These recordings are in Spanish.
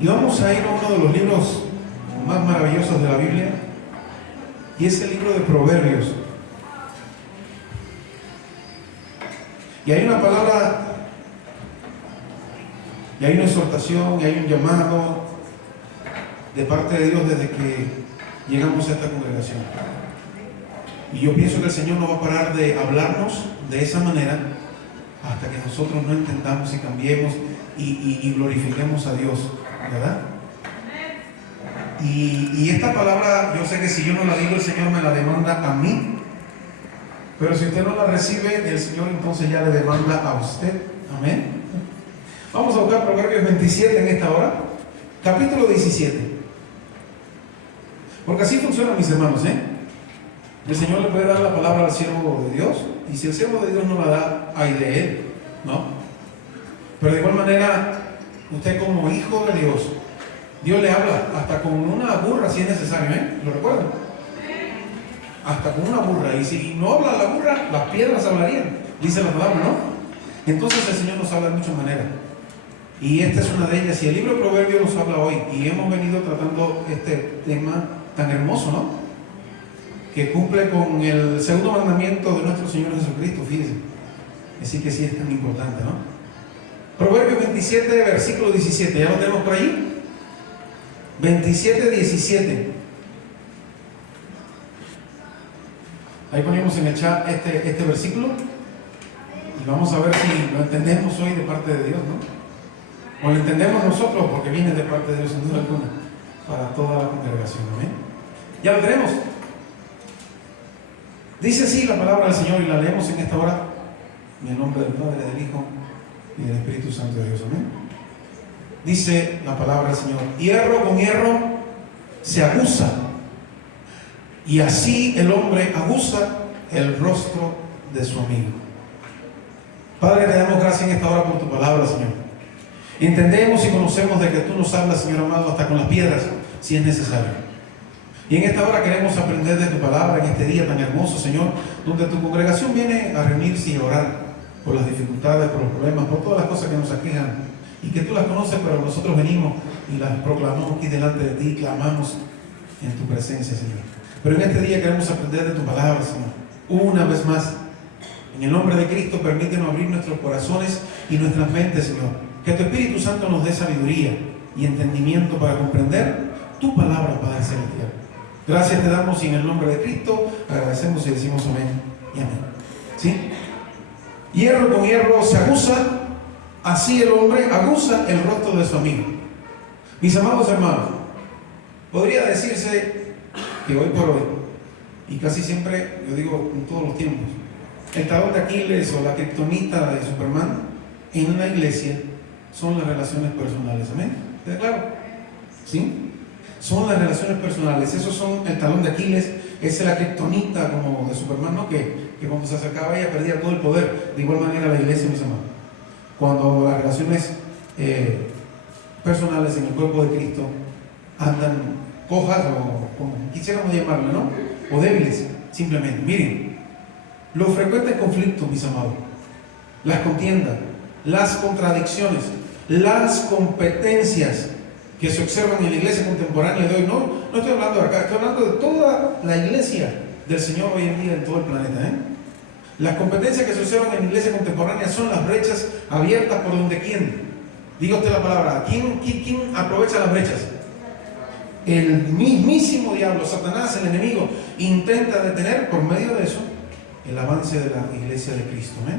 Y vamos a ir a uno de los libros más maravillosos de la Biblia, y es el libro de Proverbios. Y hay una palabra, y hay una exhortación, y hay un llamado de parte de Dios desde que llegamos a esta congregación. Y yo pienso que el Señor no va a parar de hablarnos de esa manera hasta que nosotros no entendamos y cambiemos y glorifiquemos a Dios, ¿verdad? Y esta palabra, yo sé que si yo no la digo, el Señor me la demanda a mí, pero si usted no la recibe, el Señor entonces ya le demanda a usted. Amén. Vamos a buscar Proverbios 27 en esta hora, capítulo 17. Porque así funciona, mis hermanos, ¿eh? El Señor le puede dar la palabra al siervo de Dios, y si el siervo de Dios no la da, ay de él, ¿no? Pero de igual manera, usted como hijo de Dios, Dios le habla hasta con una burra si es necesario, ¿eh? ¿Lo recuerdan? Hasta con una burra, y si no habla la burra, las piedras hablarían, dice la palabra, ¿no? Entonces el Señor nos habla de muchas maneras, y esta es una de ellas. Y el libro de Proverbios nos habla hoy, y hemos venido tratando este tema tan hermoso, ¿no? Que cumple con el segundo mandamiento de nuestro Señor Jesucristo, fíjense. Así que sí es tan importante, ¿no? Proverbios 27, versículo 17, ¿ya lo tenemos por ahí? 27, 17. Ahí ponemos en el chat este versículo, y vamos a ver si lo entendemos hoy de parte de Dios, ¿no? O lo entendemos nosotros, porque viene de parte de Dios sin duda alguna, para toda la congregación. Amén. ¿Ya lo tenemos? Dice así la palabra del Señor, y la leemos en esta hora, en el nombre del Padre, del Hijo y del Espíritu Santo de Dios. Amén. Dice la palabra del Señor: hierro con hierro se aguza, y así el hombre aguza el rostro de su amigo. Padre, te damos gracias en esta hora por tu palabra, Señor. Entendemos y conocemos de que tú nos hablas, Señor amado, hasta con las piedras, si es necesario. Y en esta hora queremos aprender de tu palabra en este día tan hermoso, Señor, donde tu congregación viene a reunirse y a orar por las dificultades, por los problemas, por todas las cosas que nos aquejan, y que tú las conoces, pero nosotros venimos y las proclamamos aquí delante de ti, y clamamos en tu presencia, Señor. Pero en este día queremos aprender de tu palabra, Señor, una vez más. En el nombre de Cristo, permítenos abrir nuestros corazones y nuestras mentes, Señor. Que tu Espíritu Santo nos dé sabiduría y entendimiento para comprender tu palabra, Padre Celestial. Gracias te damos, y en el nombre de Cristo agradecemos y decimos amén y amén. ¿Sí? Hierro con hierro se aguza, así el hombre aguza el rostro de su amigo. Mis amados hermanos, podría decirse que hoy por hoy, y casi siempre, yo digo en todos los tiempos, el talón de Aquiles o la kriptonita de Superman en una iglesia son las relaciones personales. ¿Amén? ¿Está claro? ¿Sí? Son las relaciones personales. Esos son el talón de Aquiles. Esa es la kriptonita como de Superman, ¿no? Que cuando se acercaba a ella perdía todo el poder. De igual manera la iglesia, mis hermanos, cuando las relaciones personales en el cuerpo de Cristo andan cojas, o como quisiéramos llamarlo, ¿no? O débiles, simplemente. Miren, los frecuentes conflictos, mis amados, las contiendas, las contradicciones, las competencias que se observan en la iglesia contemporánea de hoy. No estoy hablando de acá, estoy hablando de toda la iglesia del Señor hoy en día en todo el planeta, ¿eh? Las competencias que se observan en la iglesia contemporánea son las brechas abiertas por donde quién. Diga usted la palabra. ¿Quién aprovecha las brechas? El mismísimo diablo, Satanás, el enemigo, intenta detener por medio de eso el avance de la iglesia de Cristo. ¿Eh?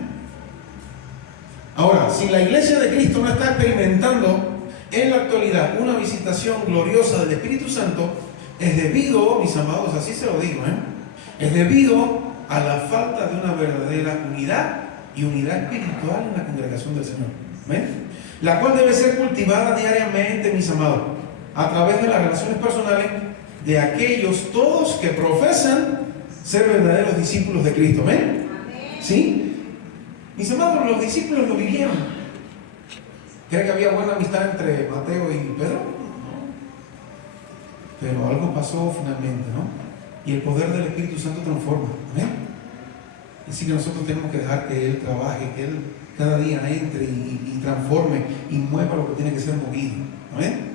Ahora, si la iglesia de Cristo no está experimentando en la actualidad una visitación gloriosa del Espíritu Santo, es debido, mis amados, así se lo digo, es debido a la falta de una verdadera unidad y unidad espiritual en la congregación del Señor. ¿Ven? La cual debe ser cultivada diariamente, mis amados, a través de las relaciones personales de aquellos todos que profesan ser verdaderos discípulos de Cristo. ¿Ven? ¿Sí? Mis amados, los discípulos lo vivieron. ¿Cree que había buena amistad entre Mateo y Pedro? No. Pero algo pasó finalmente, ¿no? Y el poder del Espíritu Santo transforma. ¿Amén? Así que nosotros tenemos que dejar que Él trabaje, que Él cada día entre y transforme y mueva lo que tiene que ser movido. ¿Amén?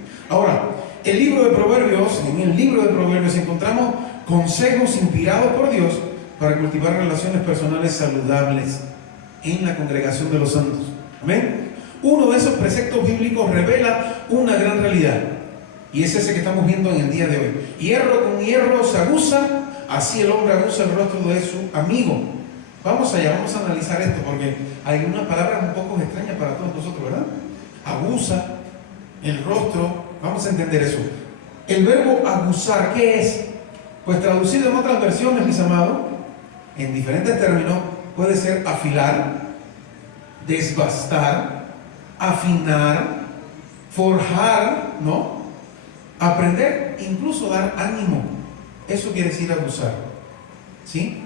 el libro de Proverbios, en el libro de Proverbios encontramos consejos inspirados por Dios para cultivar relaciones personales saludables en la congregación de los santos. Amén. Uno de esos preceptos bíblicos revela una gran realidad, y es ese que estamos viendo en el día de hoy. Hierro con hierro se aguza, así el hombre aguza el rostro de su amigo. Vamos allá, vamos a analizar esto, porque hay unas palabras un poco extrañas para todos nosotros, ¿verdad? Aguza el rostro, vamos a entender eso. El verbo aguzar, ¿qué es? Pues traducido en otras versiones, mis amados, en diferentes términos, puede ser afilar, desbastar, afinar, forjar, ¿no? Aprender, incluso dar ánimo. Eso quiere decir aguzar, ¿sí?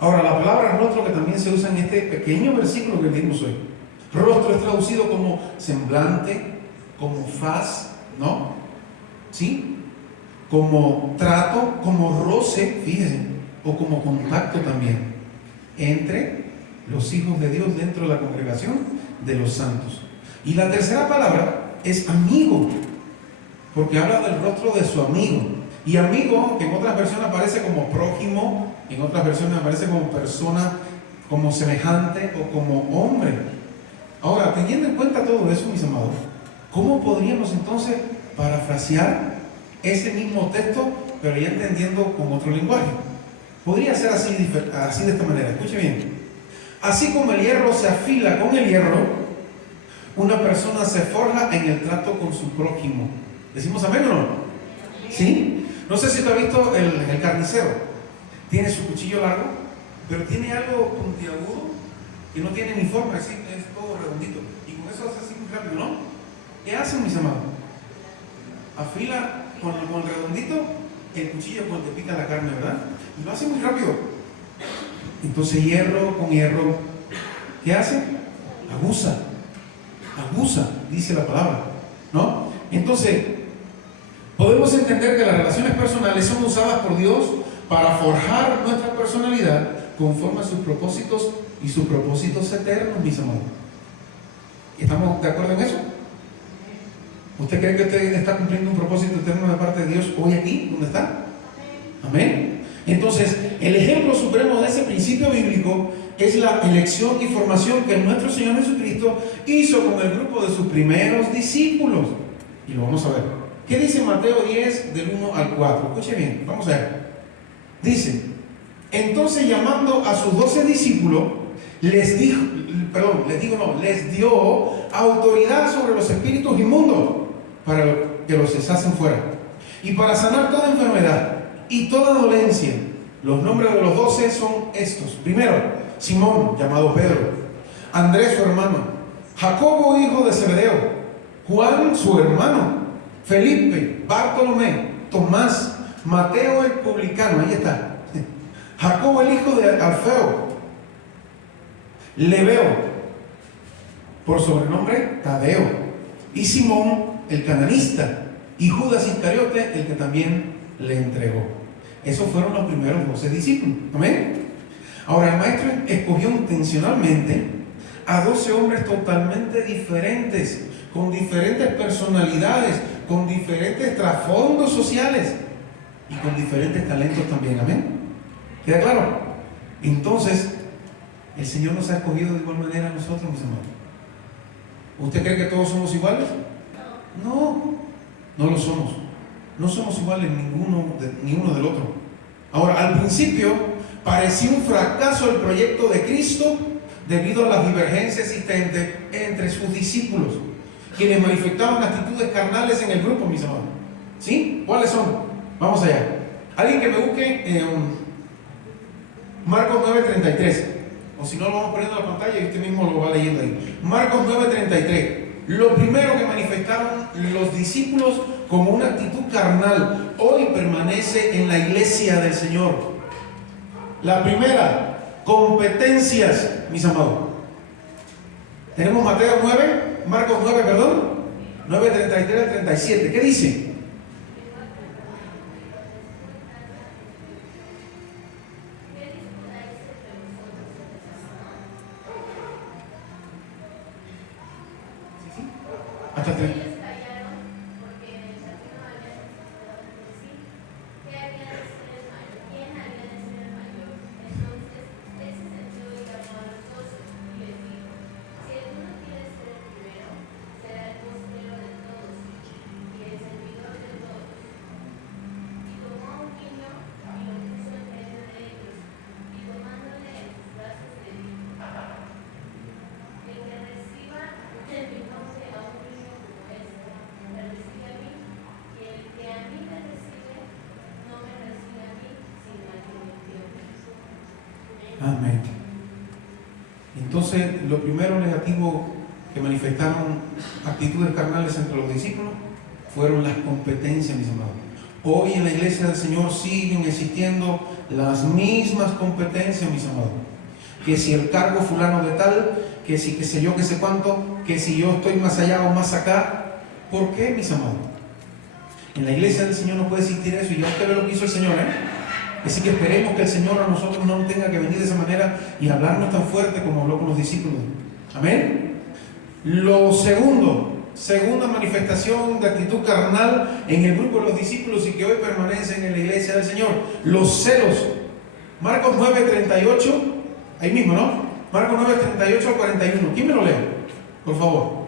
Ahora, la palabra rostro, que también se usa en este pequeño versículo que leímos hoy. Rostro es traducido como semblante, como faz, ¿no? ¿Sí? Como trato, como roce, fíjense, o como contacto también entre los hijos de Dios dentro de la congregación de los santos. Y la tercera palabra es amigo, porque habla del rostro de su amigo. Y amigo, que en otras versiones aparece como prójimo, en otras versiones aparece como persona, como semejante o como hombre. Ahora, teniendo en cuenta todo eso, mis amados, ¿cómo podríamos entonces parafrasear ese mismo texto, pero ya entendiendo con otro lenguaje? Podría ser así de esta manera. Escuche bien. Así como el hierro se afila con el hierro, una persona se forja en el trato con su prójimo. ¿Decimos amén o no? ¿Sí? No sé si tú has visto el carnicero. Tiene su cuchillo largo, pero tiene algo puntiagudo que no tiene ni forma, es todo redondito. Y con eso hace así muy rápido, ¿no? ¿Qué hacen, mis amados? Afila con el redondito el cuchillo con el que pica la carne, ¿verdad? Y lo hace muy rápido. Entonces, hierro con hierro, ¿qué hace? Aguza, dice la palabra, ¿no? Entonces, podemos entender que las relaciones personales son usadas por Dios para forjar nuestra personalidad conforme a sus propósitos y sus propósitos eternos, mis amados. ¿Estamos de acuerdo en eso? ¿Usted cree que usted está cumpliendo un propósito eterno de parte de Dios hoy aquí, donde está? Amén. Entonces, el ejemplo supremo de ese principio bíblico es la elección y formación que nuestro Señor Jesucristo hizo con el grupo de sus primeros discípulos. Y lo vamos a ver. ¿Qué dice Mateo 10, del 1 al 4? Escuche bien, vamos a ver. Dice: entonces, llamando a sus 12 discípulos, les dio autoridad sobre los espíritus inmundos para que los echasen fuera, y para sanar toda enfermedad y toda dolencia. Los nombres de los 12 son estos. Primero, Simón, llamado Pedro; Andrés, su hermano; Jacobo, hijo de Zebedeo; Juan, su hermano; Felipe, Bartolomé, Tomás, Mateo el publicano, ahí está; Jacobo, el hijo de Alfeo; Lebeo, por sobrenombre Tadeo; y Simón el cananista; y Judas Iscariote, el que también le entregó. Esos fueron los primeros 12 discípulos. Amén. Ahora, el maestro escogió intencionalmente a 12 hombres totalmente diferentes, con diferentes personalidades, con diferentes trasfondos sociales y con diferentes talentos también. Amén. ¿Queda claro? Entonces, el Señor nos ha escogido de igual manera a nosotros, mis hermanos. ¿Usted cree que todos somos iguales? No, no lo somos. No somos iguales ni uno del otro. Ahora, al principio parecía un fracaso el proyecto de Cristo debido a las divergencias existentes entre sus discípulos, quienes manifestaban actitudes carnales en el grupo, mis hermanos. ¿Sí? ¿Cuáles son? Vamos allá. Alguien que me busque Marcos 9:33. O si no, lo vamos poniendo en la pantalla y usted mismo lo va leyendo ahí. Marcos 9:33. Lo primero que manifestaron los discípulos como una actitud carnal, hoy permanece en la iglesia del Señor. La primera, competencias, mis amados. Tenemos Marcos 9, 9:33 al 37. ¿Qué dice? Hasta 3. Amén. Entonces, lo primero negativo que manifestaron actitudes carnales entre los discípulos fueron las competencias, mis amados. Hoy en la iglesia del Señor siguen existiendo las mismas competencias, mis amados. Que si el cargo fulano de tal, que si qué sé yo, qué sé cuánto, que si yo estoy más allá o más acá. ¿Por qué, mis amados? En la iglesia del Señor no puede existir eso, y ya usted ve lo que hizo el Señor, Así que esperemos que el Señor a nosotros no tenga que venir de esa manera y hablarnos tan fuerte como habló con los discípulos. Amén. Lo segundo, segunda manifestación de actitud carnal en el grupo de los discípulos y que hoy permanecen en la iglesia del Señor, los celos. Marcos 9:38, ahí mismo, ¿no? Marcos 9:38 al 41. ¿Quién me lo lee? Por favor.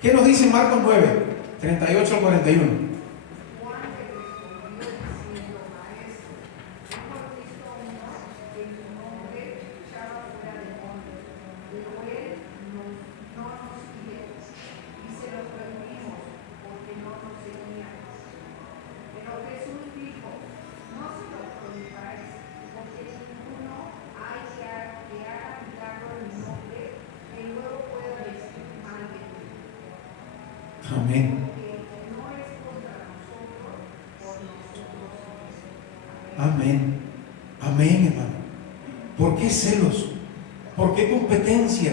¿Qué nos dice Marcos 9:38 al 41? Amén. Amén. Amén, hermano. ¿Por qué celos? ¿Por qué competencia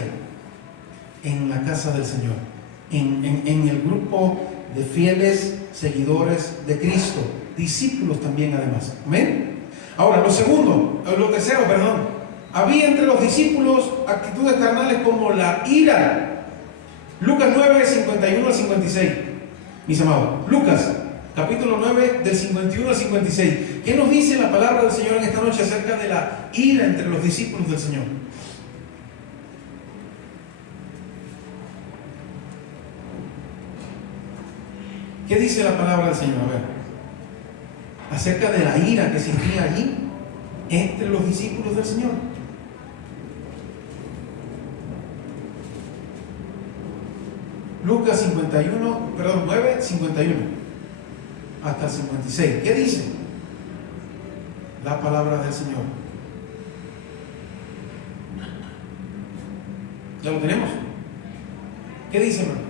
en la casa del Señor? En el grupo de fieles seguidores de Cristo, discípulos también además. Amén. Ahora, lo tercero, había entre los discípulos actitudes carnales como la ira. Lucas 9, 51 al 56, mis amados. Lucas, capítulo 9, del 51 al 56. ¿Qué nos dice la palabra del Señor en esta noche acerca de la ira entre los discípulos del Señor? ¿Qué dice la palabra del Señor? A ver, acerca de la ira que existía allí entre los discípulos del Señor. Lucas 9, 51 hasta el 56. ¿Qué dice la palabra del Señor? ¿Ya lo tenemos? ¿Qué dice, hermano?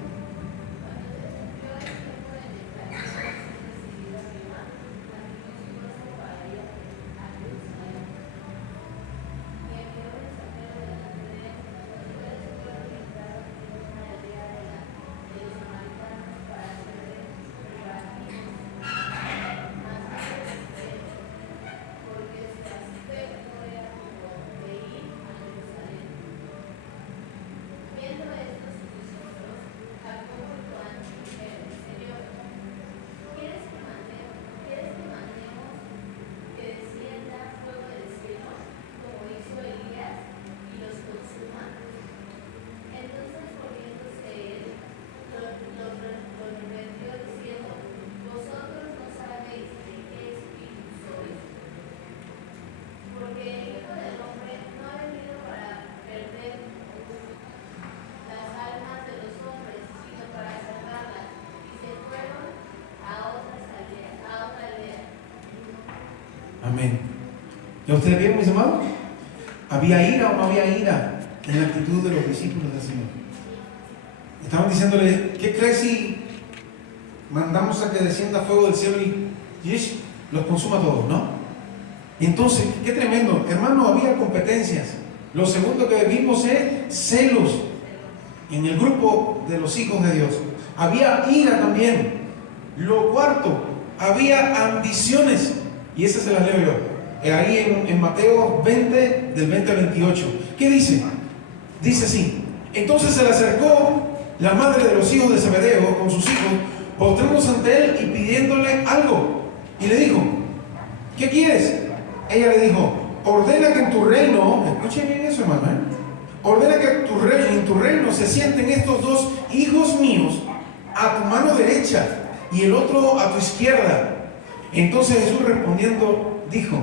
Amén. ¿Ya ustedes vieron, mis amados? ¿Había ira o no había ira en la actitud de los discípulos del Señor? Estaban diciéndole, ¿qué crees si mandamos a que descienda fuego del cielo y los consuma todos, no? Entonces, qué tremendo. Hermano, había competencias. Lo segundo que vimos es celos en el grupo de los hijos de Dios. Había ira también. Lo cuarto, había ambiciones. Y esas se las leo yo. Ahí en Mateo 20, del 20 al 28. ¿Qué dice? Dice así: entonces se le acercó la madre de los hijos de Zebedeo con sus hijos, postrándose ante él y pidiéndole algo. Y le dijo, ¿qué quieres? Ella le dijo, ordena que en tu reino, escuchen bien eso, hermano, ordena que en tu reino se sienten estos dos hijos míos a tu mano derecha y el otro a tu izquierda. Entonces Jesús respondiendo dijo,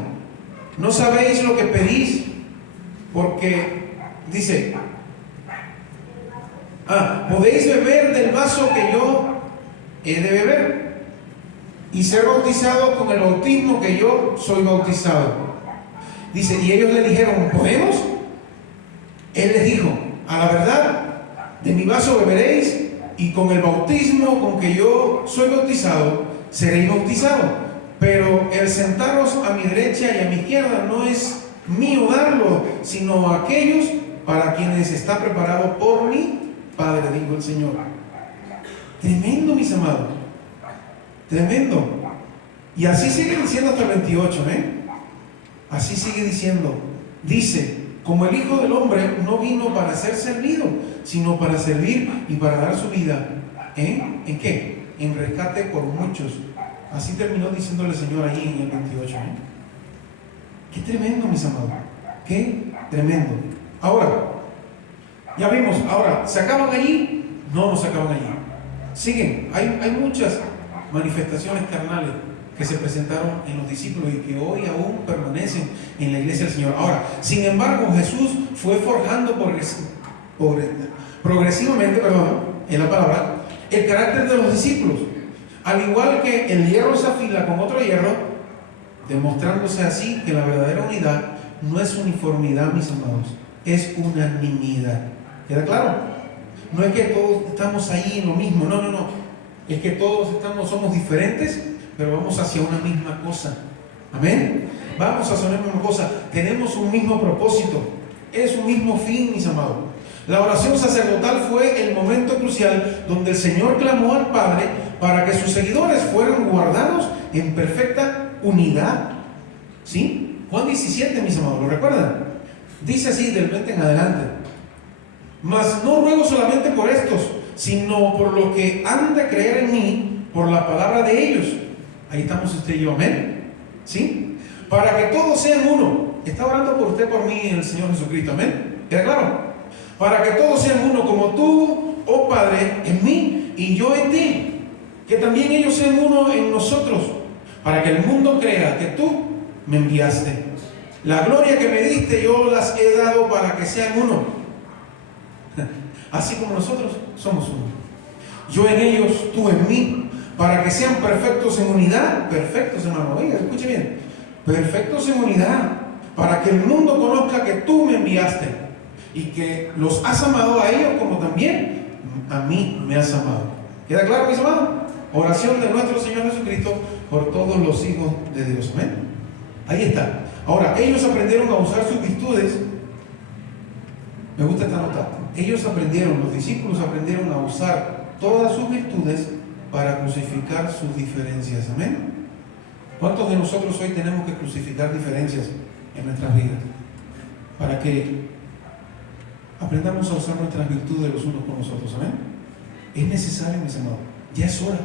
¿no sabéis lo que pedís? Porque dice, podéis beber del vaso que yo he de beber y ser bautizado con el bautismo que yo soy bautizado. Dice, y ellos le dijeron, ¿podemos? Él les dijo, a la verdad, de mi vaso beberéis, y con el bautismo con que yo soy bautizado, seréis bautizados. Pero el sentaros a mi derecha y a mi izquierda no es mío darlo, sino a aquellos para quienes está preparado por mi Padre, dijo el Señor. Tremendo, mis amados. Tremendo. Y así sigue diciendo hasta el 28, Así sigue diciendo. Dice, como el Hijo del Hombre no vino para ser servido, sino para servir y para dar su vida. ¿En qué? En rescate por muchos. Así terminó diciéndole el Señor ahí en el 28. Qué tremendo, mis amados. Qué tremendo. Ahora, ya vimos. Ahora, ¿se acaban allí? No, no se acaban allí. Siguen. Hay muchas manifestaciones carnales que se presentaron en los discípulos y que hoy aún permanecen en la iglesia del Señor. Ahora, sin embargo, Jesús fue forjando progresivamente, en la palabra, el carácter de los discípulos. Al igual que el hierro se afila con otro hierro, demostrándose así que la verdadera unidad no es uniformidad, mis amados, es unanimidad. ¿Queda claro? No es que todos estamos ahí en lo mismo, no. Es que todos somos diferentes, pero vamos hacia una misma cosa. Amén. Vamos hacia una misma cosa. Tenemos un mismo propósito. Es un mismo fin, mis amados. La oración sacerdotal fue el momento crucial donde el Señor clamó al Padre para que sus seguidores fueran guardados en perfecta unidad. ¿Sí? Juan 17, mis amados, ¿lo recuerdan? Dice así del 20 en adelante: mas no ruego solamente por estos, sino por lo que han de creer en mí por la palabra de ellos. Ahí estamos usted y yo, amén. ¿Sí? Para que todos sean uno. Está orando por usted, por mí, el Señor Jesucristo, amén. ¿Queda claro? Para que todos sean uno, como tú, oh Padre, en mí y yo en ti. Que también ellos sean uno en nosotros, para que el mundo crea que tú me enviaste. La gloria que me diste yo las he dado para que sean uno, así como nosotros somos uno. Yo en ellos, tú en mí, para que sean perfectos en unidad. Perfectos, hermano, oiga, escuche bien. Perfectos en unidad, para que el mundo conozca que tú me enviaste y que los has amado a ellos como también a mí me has amado. ¿Queda claro, mis amados? Oración de nuestro Señor Jesucristo por todos los hijos de Dios. Amén. Ahí está. Ahora, ellos aprendieron a usar sus virtudes. Me gusta esta nota. Ellos aprendieron, los discípulos aprendieron a usar todas sus virtudes para crucificar sus diferencias. Amén. ¿Cuántos de nosotros hoy tenemos que crucificar diferencias en nuestras vidas? Para que aprendamos a usar nuestras virtudes los unos con los otros. Amén. Es necesario, mis amados. Ya es hora.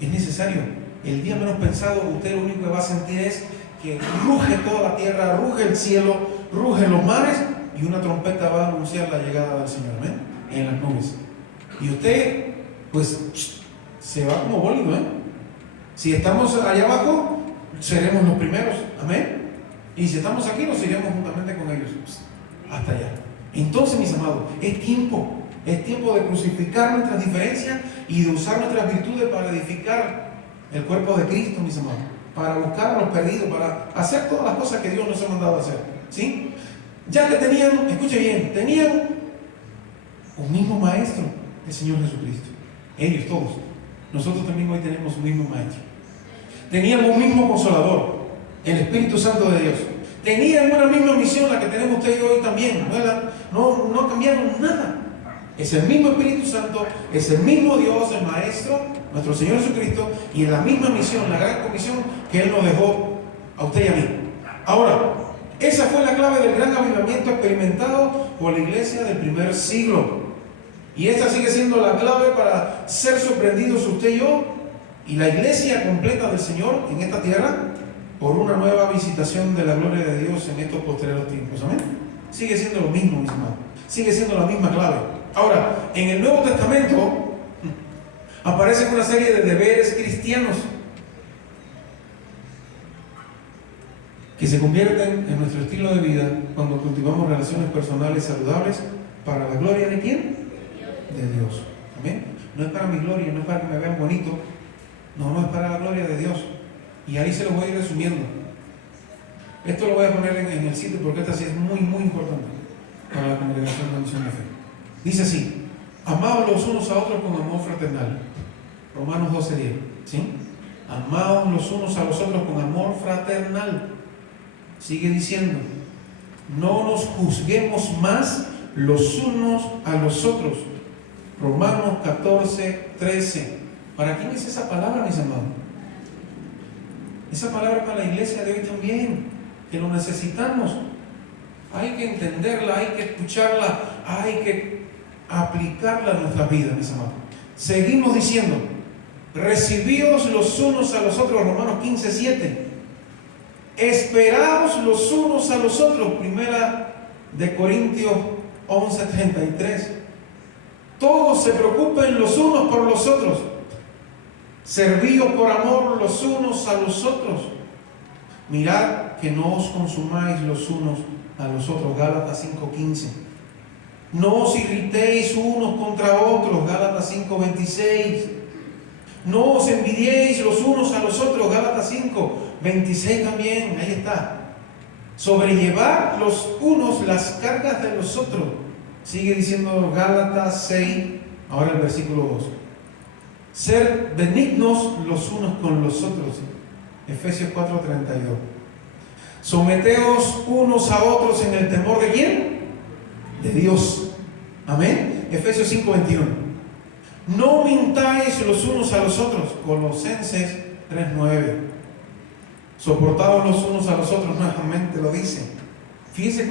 Es necesario. El día menos pensado, usted lo único que va a sentir es que ruge toda la tierra, ruge el cielo, rugen los mares, y una trompeta va a anunciar la llegada del Señor. Amén. En las nubes. Y usted, pues, se va como bólido, Si estamos allá abajo, seremos los primeros. Amén. Y si estamos aquí, nos iremos juntamente con ellos hasta allá. Entonces, mis amados, es tiempo de crucificar nuestras diferencias y de usar nuestras virtudes para edificar el cuerpo de Cristo, mis amados, para buscar a los perdidos, para hacer todas las cosas que Dios nos ha mandado a hacer. ¿Sí? Ya que tenían, escuche bien, tenían un mismo maestro, el Señor Jesucristo. Ellos todos. Nosotros también hoy tenemos un mismo maestro. Tenían un mismo consolador, el Espíritu Santo de Dios. Tenían una misma misión, la que tenemos usted y yo hoy también. No cambiaron nada. Es el mismo Espíritu Santo, es el mismo Dios, el Maestro, nuestro Señor Jesucristo, y en la misma misión, la gran comisión que Él nos dejó a usted y a mí. Ahora, esa fue la clave del gran avivamiento experimentado por la iglesia del primer siglo. Y esta sigue siendo la clave para ser sorprendidos usted y yo y la iglesia completa del Señor en esta tierra por una nueva visitación de la gloria de Dios en estos posteriores tiempos. Amén. Sigue siendo lo mismo, mis hermanos. Sigue siendo la misma clave. Ahora, en el Nuevo Testamento aparecen una serie de deberes cristianos que se convierten en nuestro estilo de vida cuando cultivamos relaciones personales saludables para la gloria de ¿quién? De Dios. Amén. No es para mi gloria, no es para que me vean bonito, no es para la gloria de Dios. Y ahí se lo voy a ir resumiendo. Esto lo voy a poner en el sitio porque esta sí es muy, muy importante para la congregación de Misión de Fe. Dice así: amaos los unos a otros con amor fraternal. Romanos 12:10. ¿Sí? Amaos los unos a los otros con amor fraternal. Sigue diciendo: no nos juzguemos más los unos a los otros. Romanos 14:13. ¿Para quién es esa palabra, mis amados? Esa palabra para la iglesia de hoy también, que lo necesitamos. Hay que entenderla, hay que escucharla, hay que aplicarla a nuestra vida, mis amados. Seguimos diciendo: recibíos los unos a los otros. Romanos 15:7. Esperaos los unos a los otros. Primera de Corintios 11:33. Todos se preocupen los unos por los otros. Servíos por amor los unos a los otros. Mirad que no os consumáis los unos a los otros. Gálatas 5:15. No os irritéis unos contra otros. Gálatas 5:26. No os envidiéis los unos a los otros. Gálatas 5:26 también. Ahí está. Sobrellevad los unos las cargas de los otros. Sigue diciendo Gálatas 6, ahora el versículo 2. Ser benignos los unos con los otros. Efesios 4:32. Someteos unos a otros en el temor de ¿quién? De Dios. Amén. Efesios 5:21. No mintáis los unos a los otros. Colosenses 3:9. Soportaos los unos a los otros, nuevamente lo dice. Fíjense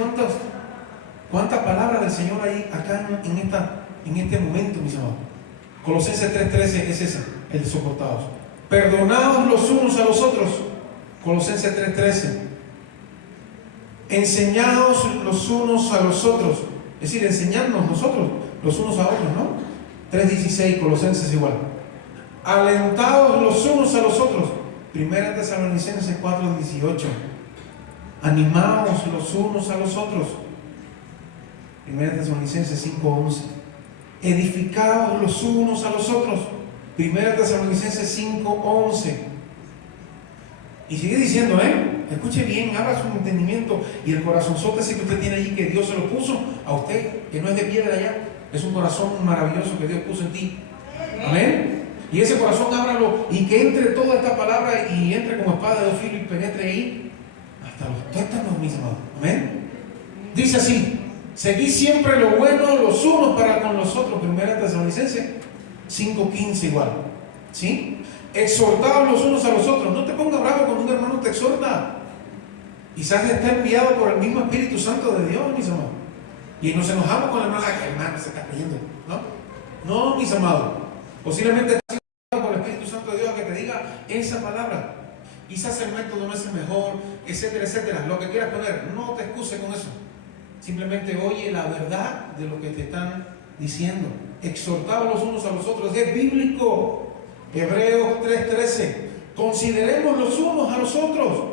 cuántas palabras del Señor hay acá en este momento, mis amados. Colosenses 3:13 es ese, el soportados. Perdonaos los unos a los otros. Colosenses 3:13. Enseñaos los unos a los otros. Es decir, enseñarnos nosotros los unos a otros, ¿no? 3:16, Colosenses igual. Alentaos los unos a los otros. Primera Tesalonicenses 4:18. Animaos los unos a los otros. Primera Tesalonicenses 5:11. Edificaos los unos a los otros. Primera Tesalonicenses 5:11. Y sigue diciendo, escuche bien, abra su entendimiento y el corazonzote ese que usted tiene allí, que Dios se lo puso a usted, que no es de piedra ya, es un corazón maravilloso que Dios puso en ti. Amén. Y ese corazón ábralo y que entre toda esta palabra y entre como espada de dos filos y penetre ahí hasta los tuétanos, mis amados. Amén. Dice así: seguid siempre lo bueno los unos para con los otros. Primera Tesalonicenses 5:15 igual. ¿Sí? Exhortaos los unos a los otros. No te pongas bravo cuando un hermano te exhorta. Quizás está enviado por el mismo Espíritu Santo de Dios, mis amados. Y nos enojamos con el hermano. Ay, hermano, se está creyendo. No, mis amados. Posiblemente está enviado por el Espíritu Santo de Dios a que te diga esa palabra. Quizás el método no es el mejor, etcétera, etcétera. Lo que quieras poner, no te excuses con eso. Simplemente oye la verdad de lo que te están diciendo. Exhortados los unos a los otros. Es bíblico. Hebreos 3:13. Consideremos los unos a los otros.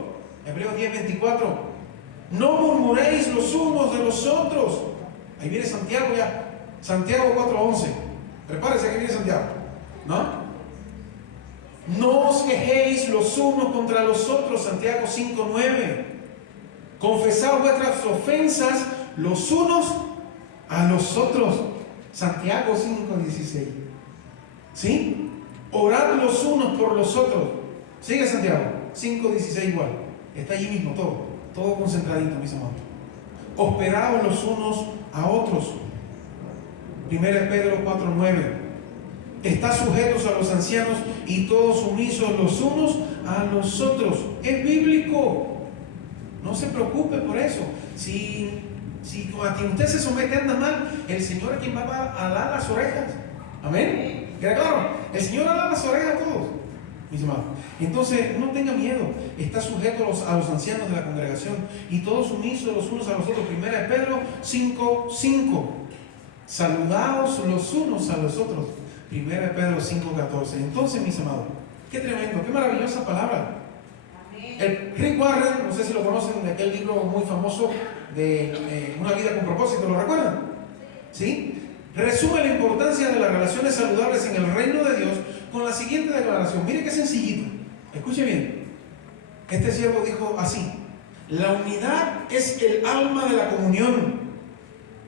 Hebreos 10:24. No murmuréis los unos de los otros. Ahí viene Santiago ya. Santiago 4:11. Prepárese que viene Santiago. No os quejéis los unos contra los otros. Santiago 5:9. Confesad vuestras ofensas los unos a los otros. Santiago 5:16. ¿Sí? Orad los unos por los otros. Sigue Santiago 5:16 igual. Está allí mismo todo concentradito, mis amados. Hospedaos los unos a otros. 1 Pedro 4:9. Está sujetos a los ancianos y todos sumisos los unos a los otros. Es bíblico. No se preocupe por eso. Si a quien usted se somete anda mal, el Señor es quien va a alar las orejas. Amén. ¿Queda claro? El Señor ala las orejas a todos, mis amados. Entonces, no tenga miedo. Está sujeto a los ancianos de la congregación y todos sumisos los unos a los otros. 1 Pedro 5:5. Saludaos los unos a los otros. 1 Pedro 5:14. Entonces, mis amados, qué tremendo, qué maravillosa palabra. El Rick Warren, no sé si lo conocen, de aquel libro muy famoso de Una vida con propósito, ¿lo recuerdan? ¿Sí? Resume la importancia de las relaciones saludables en el reino de Dios con la siguiente declaración. Mire qué sencillito. Escuche bien. Este siervo dijo así: La unidad es el alma de la comunión.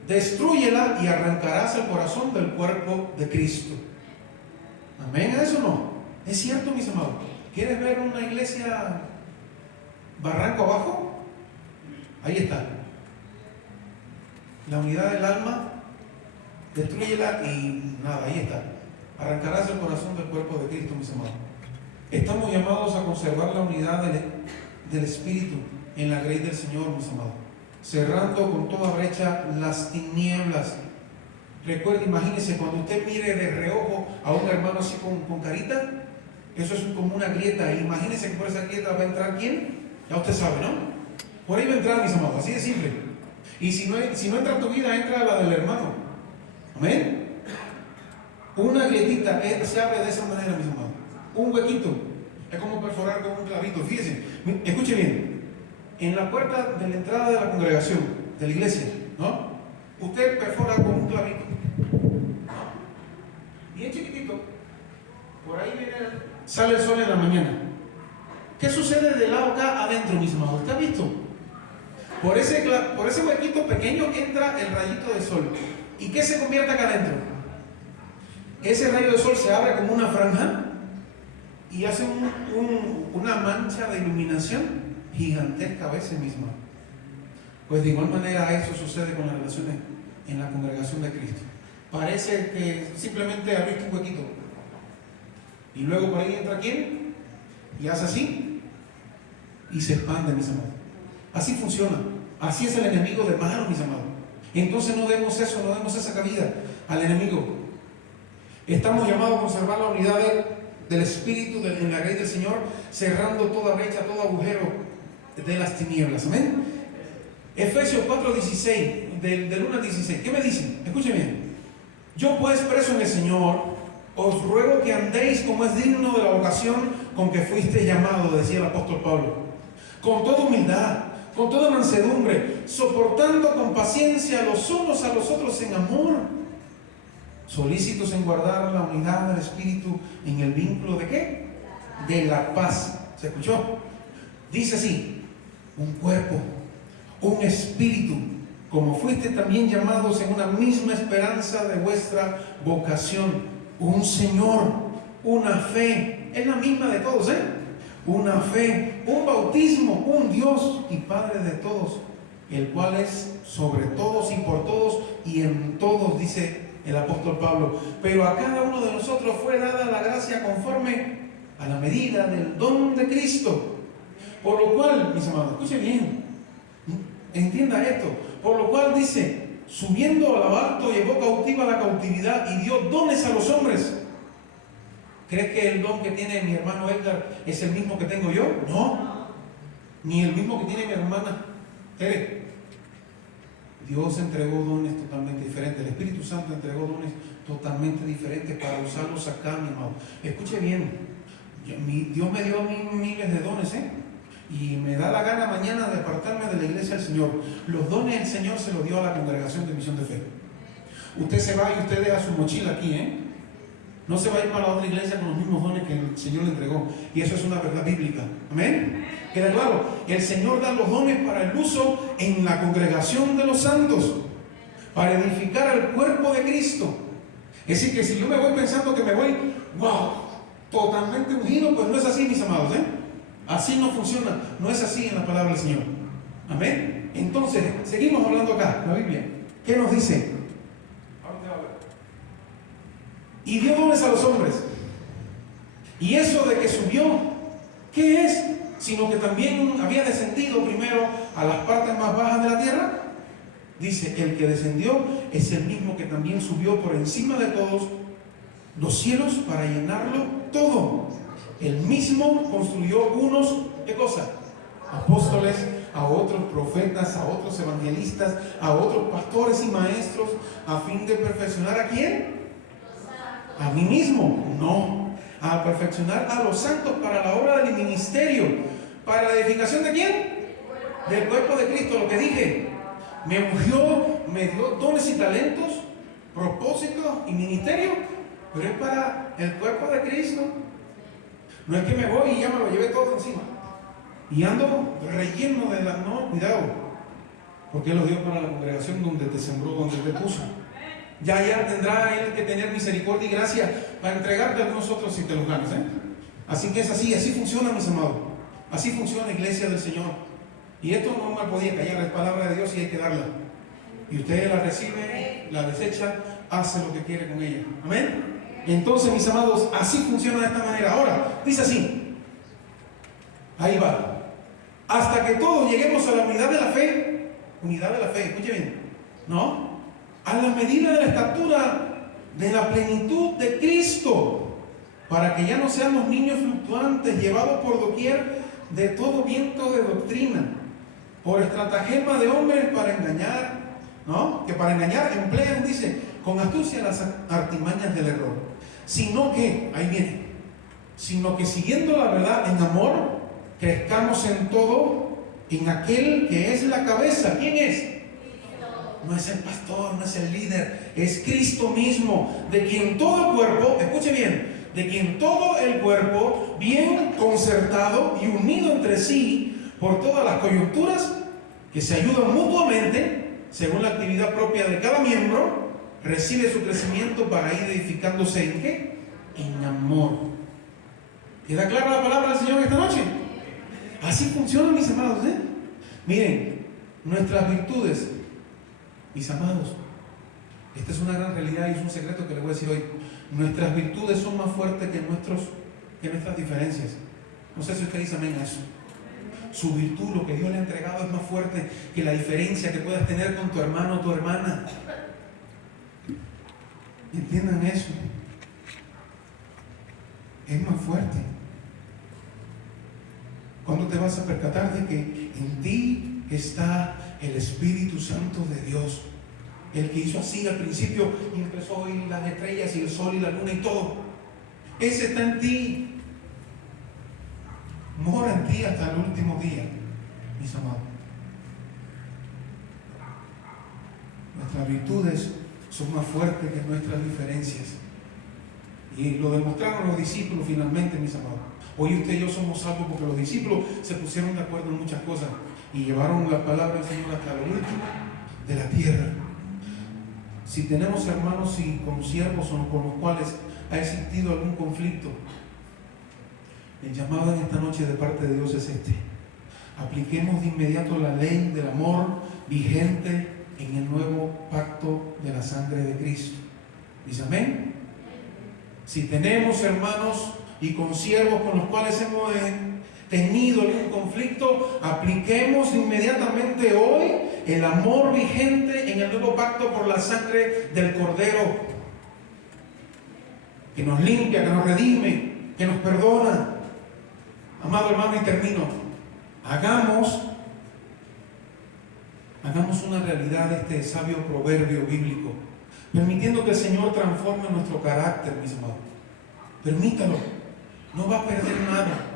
Destrúyela y arrancarás el corazón del cuerpo de Cristo. ¿Amén a eso o no? Es cierto, mis amados. ¿Quieres ver una iglesia barranco abajo? Ahí está. La unidad del alma, destrúyela y nada, ahí está. Arrancarás el corazón del cuerpo de Cristo, mis amados. Estamos llamados a conservar la unidad del Espíritu en la grey del Señor, mis amados, cerrando con toda brecha las tinieblas. Recuerde, imagínese, cuando usted mire de reojo a un hermano así con carita, eso es como una grieta. Imagínese que por esa grieta va a entrar ¿quién? Ya usted sabe, ¿no? Por ahí va a entrar, mis amados, así de simple. Y si no entra en tu vida, entra la del hermano. Amén. Una grietita se abre de esa manera, mis amados. Un huequito. Es como perforar con un clavito. Fíjese, escuche bien. En la puerta de la entrada de la congregación, de la iglesia, ¿no? Usted perfora con un clavito, ¿no? Bien chiquitito. Por ahí sale el sol en la mañana. ¿Qué sucede del lado acá adentro, mis amados? ¿Usted ha visto? Por ese huequito pequeño entra el rayito de sol. ¿Y qué se convierte acá adentro? Ese rayo de sol se abre como una franja y hace una mancha de iluminación gigantesca a veces misma. Pues de igual manera eso sucede con las relaciones en la congregación de Cristo. Parece que simplemente abriste un huequito y luego por ahí entra ¿quién? Y hace así y se expande, mis amados. Así funciona. Así es el enemigo de mano, mis amados. Entonces no demos eso, no demos esa cabida al enemigo. Estamos llamados a conservar la unidad del Espíritu en la grey del Señor, cerrando toda brecha, todo agujero de las tinieblas. Amén. Efesios 4:16, del 1 al 16. ¿Qué me dicen? Escúcheme bien. Yo pues, preso en el Señor, os ruego que andéis como es digno de la vocación con que fuisteis llamados, decía el apóstol Pablo, con toda humildad, con toda mansedumbre, soportando con paciencia los unos a los otros en amor, solícitos en guardar la unidad del Espíritu en el vínculo ¿de qué? De la paz. ¿Se escuchó? Dice así: un cuerpo, un espíritu, como fuiste también llamados en una misma esperanza de vuestra vocación, un Señor, una fe, es la misma de todos, una fe, un bautismo, un Dios y Padre de todos, el cual es sobre todos y por todos y en todos, dice el apóstol Pablo. Pero a cada uno de nosotros fue dada la gracia conforme a la medida del don de Cristo. Por lo cual, mis amados, escuchen bien, entienda esto. Por lo cual dice: subiendo a lo alto, llevó cautiva la cautividad y dio dones a los hombres. ¿Crees que el don que tiene mi hermano Edgar es el mismo que tengo yo? No. Ni el mismo que tiene mi hermana Tere. Dios entregó dones totalmente diferentes. El Espíritu Santo entregó dones totalmente diferentes para usarlos acá, mi amado. Escuche bien. Dios me dio a mí miles de dones, y me da la gana mañana de apartarme de la iglesia del Señor. Los dones el Señor se los dio a la congregación de Misión de Fe. Usted se va y usted deja su mochila aquí, no se va a ir para la otra iglesia con los mismos dones que el Señor le entregó. Y eso es una verdad bíblica. Amén. Queda claro, el Señor da los dones para el uso en la congregación de los santos, para edificar al cuerpo de Cristo. Es decir, que si yo me voy pensando que me voy, wow, totalmente ungido, pues no es así, mis amados, Así no funciona, no es así en la palabra del Señor. Amén. Entonces, seguimos hablando acá, la Biblia. ¿Qué nos dice? Y dio dones a los hombres. Y eso de que subió, ¿qué es? Sino que también había descendido primero a las partes más bajas de la tierra. Dice: el que descendió es el mismo que también subió por encima de todos los cielos para llenarlo todo. El mismo construyó unos, ¿qué cosa? Apóstoles, a otros profetas, a otros evangelistas, a otros pastores y maestros, a fin de perfeccionar ¿a quién? A mí mismo. No, a perfeccionar a los santos para la obra del ministerio. ¿Para la edificación de quién? Del cuerpo de Cristo. Lo que dije, me ungió, me dio dones y talentos, propósitos y ministerio, pero es para el cuerpo de Cristo. No es que me voy y ya me lo llevé todo encima. y ando relleno de la... No, cuidado, porque Él lo dio para la congregación donde te sembró, donde te puso. Ya tendrá Él que tener misericordia y gracia para entregarte a nosotros si te los ganas, ¿eh? Así que es así funciona, mis amados. Así funciona la iglesia del Señor. Y esto no me podía callar, es palabra de Dios y hay que darla. Y usted la recibe, la desecha, hace lo que quiere con ella. Amén. Entonces, mis amados, así funciona de esta manera. Ahora, dice así. Ahí va. Hasta que todos lleguemos a la unidad de la fe. Unidad de la fe, escuche bien. ¿No? A la medida de la estatura de la plenitud de Cristo, para que ya no seamos niños fluctuantes, llevados por doquier de todo viento de doctrina, por estratagema de hombres para engañar, ¿no? Que para engañar emplean, dice, con astucia las artimañas del error. Sino que, ahí viene, sino que siguiendo la verdad en amor, crezcamos en todo, en aquel que es la cabeza. ¿Quién es? No es el pastor, no es el líder, es Cristo mismo, de quien todo el cuerpo, escuche bien, de quien todo el cuerpo, bien concertado y unido entre sí por todas las coyunturas, que se ayudan mutuamente, según la actividad propia de cada miembro, recibe su crecimiento para ir edificándose ¿en qué? En amor. ¿Queda clara la palabra del Señor esta noche? Así funciona, mis amados, ¿eh? Miren, nuestras virtudes, mis amados, esta es una gran realidad y es un secreto que les voy a decir hoy. Nuestras virtudes son más fuertes que nuestras diferencias. No sé si usted dice amén a eso. Su virtud, lo que Dios le ha entregado, es más fuerte que la diferencia que puedas tener con tu hermano o tu hermana. Entiendan eso. Es más fuerte. ¿Cuándo te vas a percatar de que en ti está el Espíritu Santo de Dios? El que hizo así al principio y empezó a oír las estrellas y el sol y la luna y todo. Ese está en ti. Mora en ti hasta el último día, mis amados. Nuestras virtudes son más fuertes que nuestras diferencias. Y lo demostraron los discípulos finalmente, mis amados. Hoy usted y yo somos salvos porque los discípulos se pusieron de acuerdo en muchas cosas y llevaron la palabra del Señor hasta lo último de la tierra. Si tenemos hermanos y consiervos o con los cuales ha existido algún conflicto, el llamado en esta noche de parte de Dios es este: apliquemos de inmediato la ley del amor vigente en el nuevo pacto de la sangre de Cristo. ¿Dice amén? Si tenemos hermanos y consiervos con los cuales hemos tenido algún conflicto, apliquemos inmediatamente hoy el amor vigente en el nuevo pacto por la sangre del Cordero, que nos limpia, que nos redime, que nos perdona. Amado hermano, y termino. Hagamos una realidad este sabio proverbio bíblico, permitiendo que el Señor transforme nuestro carácter, mis amados. Permítalo. No va a perder nada.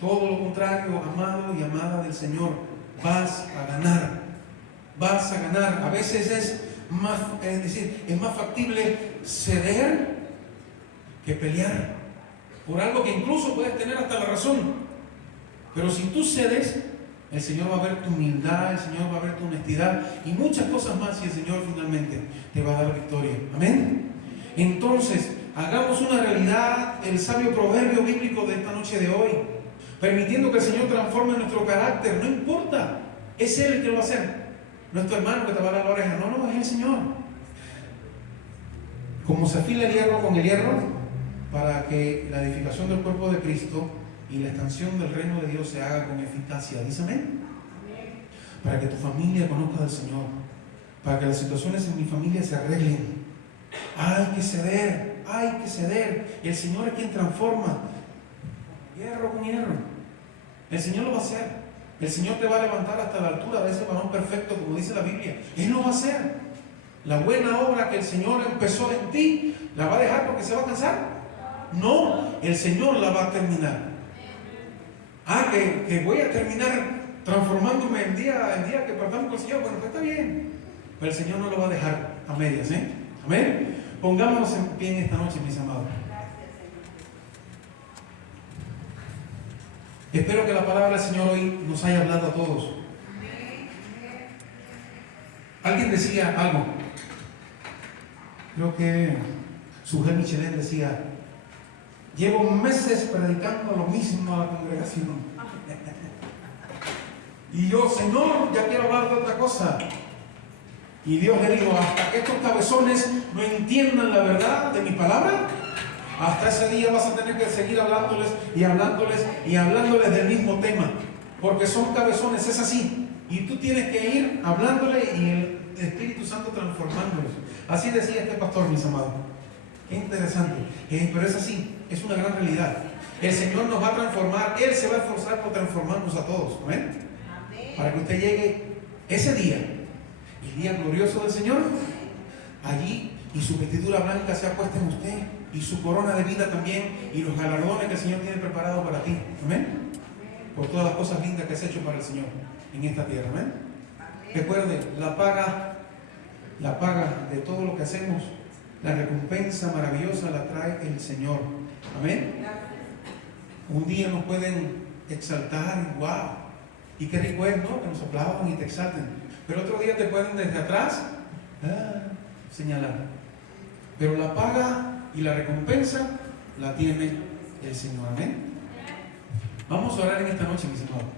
Todo lo contrario, amado y amada del Señor, vas a ganar. Vas a ganar. A veces es más factible ceder que pelear por algo que incluso puedes tener hasta la razón. Pero si tú cedes, el Señor va a ver tu humildad, el Señor va a ver tu honestidad y muchas cosas más, y el Señor finalmente te va a dar victoria. Amén. Entonces, hagamos una realidad el sabio proverbio bíblico de esta noche de hoy, permitiendo que el Señor transforme nuestro carácter. No importa, es Él el que lo va a hacer. No es tu hermano que te va a dar la oreja, no, es el Señor. Como se afila el hierro con el hierro, para que la edificación del cuerpo de Cristo y la expansión del reino de Dios se haga con eficacia. ¿Dice amén? Para que tu familia conozca del Señor, para que las situaciones en mi familia se arreglen. Hay que ceder. El Señor es quien transforma hierro con hierro. El Señor lo va a hacer. El Señor te va a levantar hasta la altura de ese varón perfecto, como dice la Biblia. Él lo va a hacer. La buena obra que el Señor empezó en ti, ¿la va a dejar porque se va a cansar? No, el Señor la va a terminar. Que voy a terminar transformándome el día que partamos con el Señor. Bueno, pues está bien, pero el Señor no lo va a dejar a medias, ¿eh? Amén. Pongámonos en pie en esta noche, mis amados. Espero que la palabra del Señor hoy nos haya hablado a todos. Alguien decía algo, creo que Sujé Michelén decía: llevo meses predicando lo mismo a la congregación. Y yo, Señor, ya quiero hablar de otra cosa. Y Dios le dijo: hasta que estos cabezones no entiendan la verdad de mi palabra, hasta ese día vas a tener que seguir hablándoles y hablándoles y hablándoles del mismo tema. Porque son cabezones, es así. Y tú tienes que ir hablándole y el Espíritu Santo transformándolos. Así decía este pastor, mis amados. Qué interesante. Pero es así, es una gran realidad. El Señor nos va a transformar, Él se va a esforzar por transformarnos a todos. ¿Amén? Para que usted llegue ese día, el día glorioso del Señor, allí, y su vestidura blanca sea puesta en usted, y su corona de vida también, y los galardones que el Señor tiene preparado para ti. Amén. Por todas las cosas lindas que has hecho para el Señor en esta tierra. Amén. Recuerde, la paga de todo lo que hacemos, la recompensa maravillosa la trae el Señor. Amén. Un día nos pueden exaltar y wow, y qué rico es, ¿no? Que nos aplaudan y te exalten. Pero otro día te pueden desde atrás señalar. Pero la paga y la recompensa la tiene el Señor. Amén. Vamos a orar en esta noche, mis amados.